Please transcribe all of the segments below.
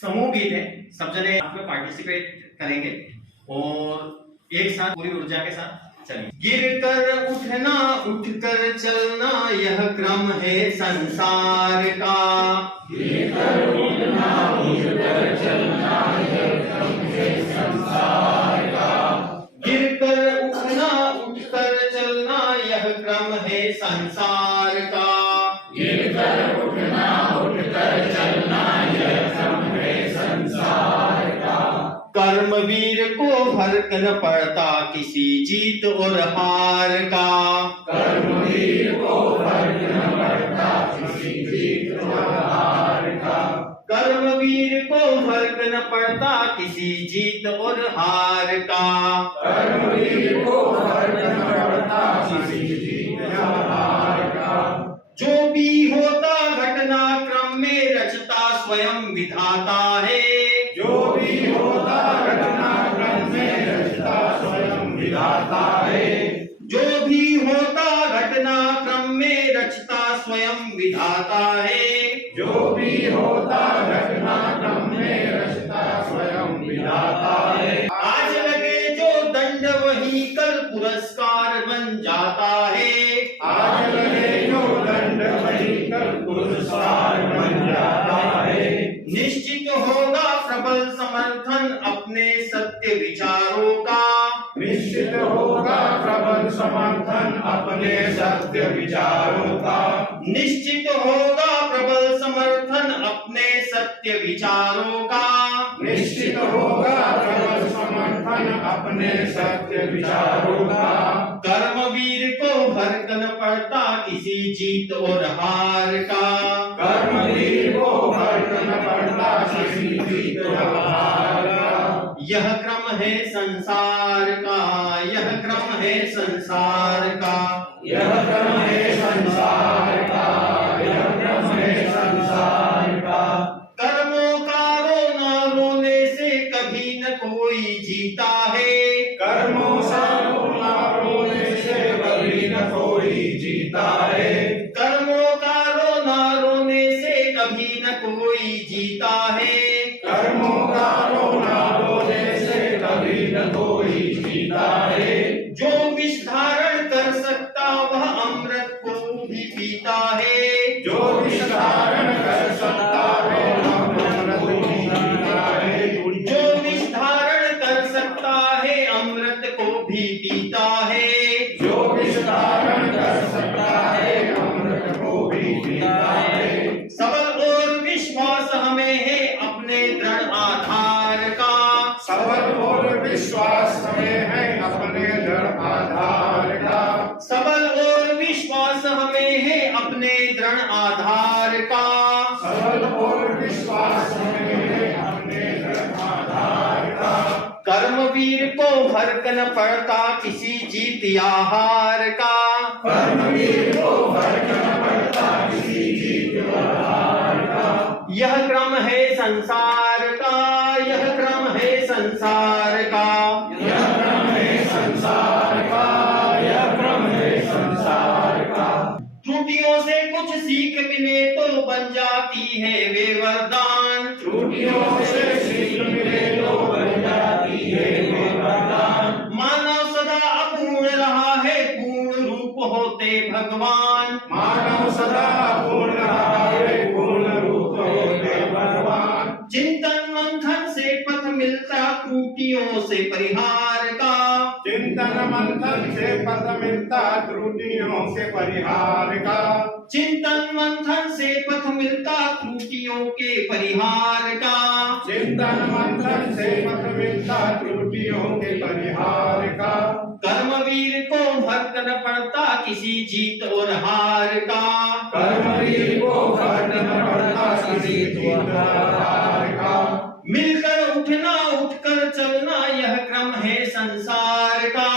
समूह गीत है, सब जने आपमें पार्टिसिपेट करेंगे और एक साथ पूरी ऊर्जा के साथ चलेंगे। गिर कर उठना उठ कर चलना यह क्रम है संसार का। गिर कर उठना उठ कर चलना यह क्रम है संसार का। गिर कर उठना उठ कर चलना यह क्रम है संसार का। गिर कर उठना उठ कर चलना यह क्रम है संसार का। कर्मवीर को फर्क न पड़ता किसी जीत और हार का। कर्मवीर को फर्क न पड़ता किसी जीत और हार का। कर्मवीर को फर्क न पड़ता किसी जीत और हार का। कर्मवीर को फर्क न पड़ता किसी जीत और हार का। जो भी होता घटनाक्रम में रचता स्वयं विधाता है। जो भी होता घटनाक्रम में रचता स्वयं विधाता है। जो भी होता घटनाक्रम में रचता स्वयं विधाता है। जो भी होता घटनाक्रम में रचता स्वयं विधाता है। आज लगे जो दंड वही कल पुरस्कार बन जाता है। आज लगे जो दंड वही कल पुरस्कार बन जाता है। निश्चित होगा प्रबल समर्थन अपने सत्य विचारों का। निश्चित होगा प्रबल समर्थन अपने सत्य विचारों का। निश्चित होगा प्रबल समर्थन अपने सत्य विचारों का। निश्चित होगा प्रबल समर्थन अपने सत्य विचारों का। कर्मवीर को फर्क न पड़ता किसी जीत और हार का। कर्मवीर को फर्क न पड़ता किसी जीत और हार का। यह क्रम है संसार का। यह क्रम है संसार का। यह क्रम है संसार का। यह क्रम है संसार का। कर्मों का रोना रोने से कभी न कोई जीता है। कर्मों सा रोना रोने से कभी न कोई जीता है। कर्मों का रोना रोने से कभी न कोई जीता है। कर्मों का रोना रोने से कभी न कोई जीता है। जो विष धारण कर सकता वह अमृत को भी पीता है। जो विष धारण कर सकता है अमृत को भी पीता है। जो विष धारण कर सकता है अमृत को भी पीता है। जो विष धारण कर सकता है अमृत को भी पीता है। सबल और विश्वास हमें है अपने दृढ़ आधार का। सबल और विश्वास हमें है अपने दृढ़ आधार का। सबल और विश्वास हमें है अपने दृढ़ आधार का। सबल और विश्वास हमें है अपने दृढ़ आधार का। कर्मवीर को फर्क न पड़ता किसी जीत या हार का। कर्मवीर को फर्क न पड़ता किसी जीत और हार का। यह क्रम है संसार का। यह क्रम है संसार का। यह क्रम है संसार का। यह क्रम है संसार का। त्रुटियों से कुछ सीख मिले तो बन जाती है वे वरदान। त्रुटियों से सीख मिले तो बन जाती है वे वरदान। मानव सदा अपूर्ण रहा है पूर्ण रूप होते भगवान। मानव सदा पूर्ण रहा है पूर्ण रूप होते भगवान। चिंतन मंथन से पथ मिलता त्रुटियों से परिहार का। चिंतन मंथन से पथ मिलता त्रुटियों से परिहार का। चिंतन मंथन से पथ मिलता त्रुटियों के परिहार का। चिंतन मंथन से पथ मिलता त्रुटियों के परिहार का। कर्मवीर को फर्क न पड़ता किसी जीत और हार का। कर्मवीर को फर्क न पड़ता किसी जीत और हार का। मिलकर उठना उठकर चलना यह क्रम है संसार का।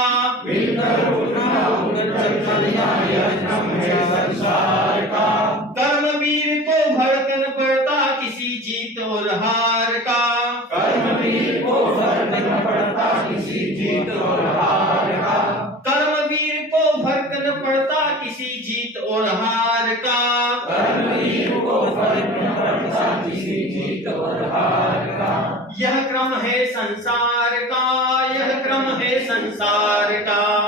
मिलकर उठना उठकर चलना यह क्रम है संसार का। कर्मवीर को फर्क न पड़ता किसी जीत और हार का। कर्मवीर को फर्क न पड़ता किसी जीत और हार का। कर्मवीर को फर्क न पड़ता किसी जीत और हार का। कर्मवीर को फर्क न पड़ता किसी जीत और हार यह क्रम है संसार का, यह क्रम है संसार का।